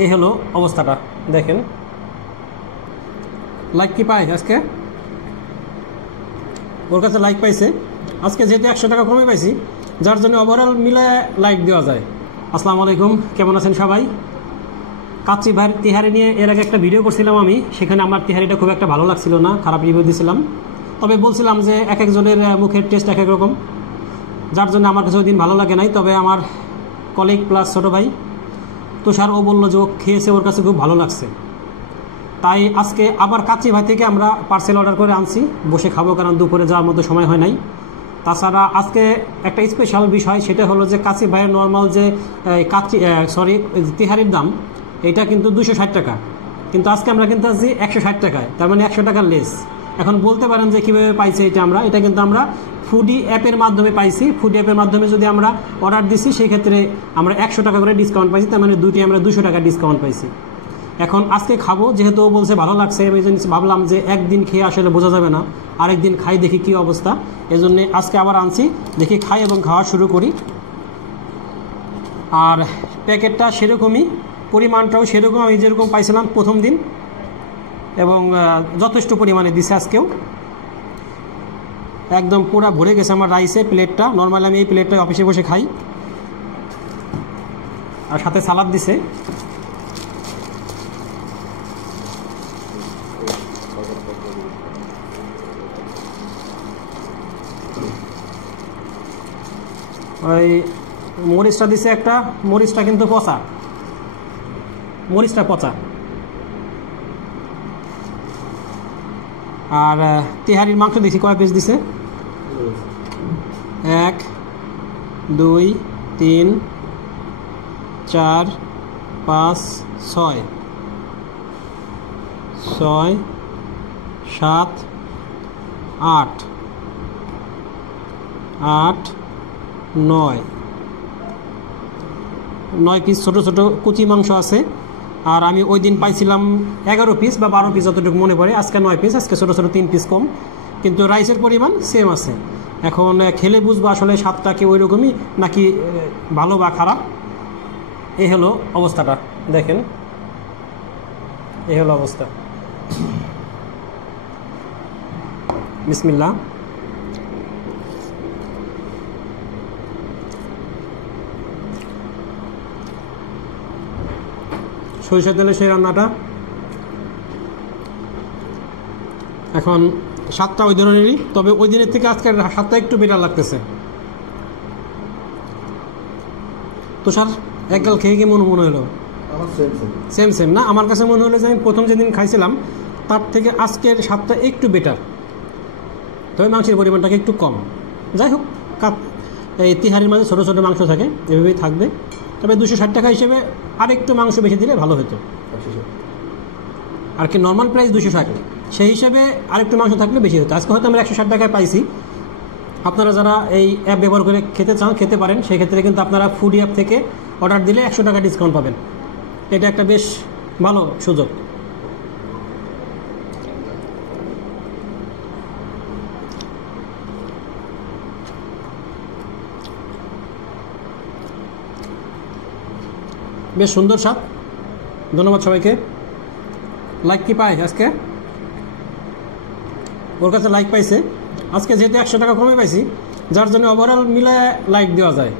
এই হলো অবস্থাটা দেখেন। লাইক কি পায় আজকে, ওর কাছে লাইক পাইছে আজকে, যেহেতু 100 টাকা কমে পাইছি, যার জন্য ওভারঅল মিলে লাইক দেওয়া যায়। আসসালামু আলাইকুম, কেমন আছেন সবাই? কাচ্চি ভাইয়ের তিহারি নিয়ে এর আগে একটা ভিডিও করছিলাম আমি, সেখানে আমার তিহারিটা খুব একটা ভালো লাগছিল না, খারাপ রিভিউ দিয়েছিলাম। তবে বলছিলাম যে এক একজনের মুখের টেস্ট এক এক রকম, যার জন্য আমার কাছে ওই দিন ভালো লাগে নাই। তবে আমার কলিগ প্লাস ছোটো ভাই তুষার, ও বললো যে ও খেয়েছে, ওর কাছে খুব ভালো লাগছে। তাই আজকে আবার কাচ্চি ভাই থেকে আমরা পার্সেল অর্ডার করে আনছি, বসে খাবো, কারণ দুপুরে যাওয়ার মতো সময় হয় নাই। তাছাড়া আজকে একটা স্পেশাল বিষয়, সেটা হলো যে কাচ্চি ভাইয়ের নর্মাল যে তিহারির দাম, এটা কিন্তু 260 টাকা, কিন্তু আজকে আমরা কিন্তু আছি 160 টাকায়, তার মানে 100 টাকার লেস। এখন বলতে পারেন যে কীভাবে পাইছে এটা কিন্তু আমরা ফুডি অ্যাপের মাধ্যমে পাইছি। ফুডি অ্যাপের মাধ্যমে যদি আমরা অর্ডার দিছি, সেই ক্ষেত্রে আমরা 100 টাকা করে ডিসকাউন্ট পাইছি, তার মানে দুইটি আমরা 200 টাকা ডিসকাউন্ট পাইছি। এখন আজকে খাবো, যেহেতু ও বলছে ভালো লাগছে, আমি ভাবলাম যে একদিন খেয়ে আসলে বোঝা যাবে না, আরেকদিন খাই দেখি কী অবস্থা। এজন্য আজকে আবার আনছি, দেখি খাই এবং খাওয়া শুরু করি। আর প্যাকেটটা সেরকমই, পরিমাণটাও সেরকম, আমি যেরকম পাইছিলাম প্রথম দিন, এবং যথেষ্ট পরিমাণে দিছে আজকেও। একদম পুরো ভরে গেছে আমার রাইসে প্লেটটা। নর্মালি আমি এই প্লেটটা অফিসে বসে খাই, আর সাথে সালাদ দিছে। ওই মরিচটা দিছে একটা, মরিচটা কিন্তু পচা, মরিচটা পচা। আর তিহারির মাংস দেখি কয় পিস দিছে, 1 2 3 4 5 6 6 7 8 8 9 পিস ছোটো ছোটো কুচি মাংস আছে। আর আমি ওই দিন পাইছিলাম 11 পিস বা 12 পিস, যতটুকু মনে পড়ে। আজকে 9 পিস, আজকে ছোটো ছোটো 3 পিস কম, কিন্তু রাইসের পরিমাণ সেম আছে। এখন খেলে বুঝবো আসলে স্বাদটা কি ওই রকমই নাকি ভালো বা খারাপ। এই হলো অবস্থাটা দেখেন, এই হলো অবস্থা। বিসমিল্লাহ। সরিষার তেলে সেই রান্নাটা। এখন স্বাদটা ওই ধরনেরই, তবে ওই দিনের থেকে আজকের স্বাদটা একটু বেটার লাগতেছে। তুষার, একগাল খেয়ে কি মনে হলো? সেম সেম না, আমার কাছে মনে হলো যে আমি প্রথম যেদিন খাইছিলাম তার থেকে আজকের স্বাদটা একটু বেটার, তবে মাংসের পরিমাণটাকে একটু কম। যাই হোক, এই তিহারির মাঝে ছোটো ছোটো মাংস থাকে, এভাবেই থাকবে। তবে 260 টাকা হিসেবে আরেকটু মাংস বেশি দিলে ভালো হতো, আর কি নর্মাল প্রাইস 260, সেই হিসেবে আরেকটু মাংস থাকলে বেশি হতো। আজকে হয়তো আমরা 160 টাকায় পাইছি। আপনারা যারা এই অ্যাপ ব্যবহার করে খেতে চান, খেতে পারেন। সেই ক্ষেত্রে কিন্তু আপনারা ফুডি অ্যাপ থেকে অর্ডার দিলে 100 টাকা ডিসকাউন্ট পাবেন। এটা একটা বেশ ভালো সুযোগ। বেশ সুন্দর স্বাদ, ধন্যবাদ সবাইকে। লাইক কি পায় আজকে, ওর কাছে লাইক পাইছে আজকে, যেহেতু 100 টাকা কমে পাইছি, যার জন্য ওভারঅল মিলে লাইক দেওয়া যায়।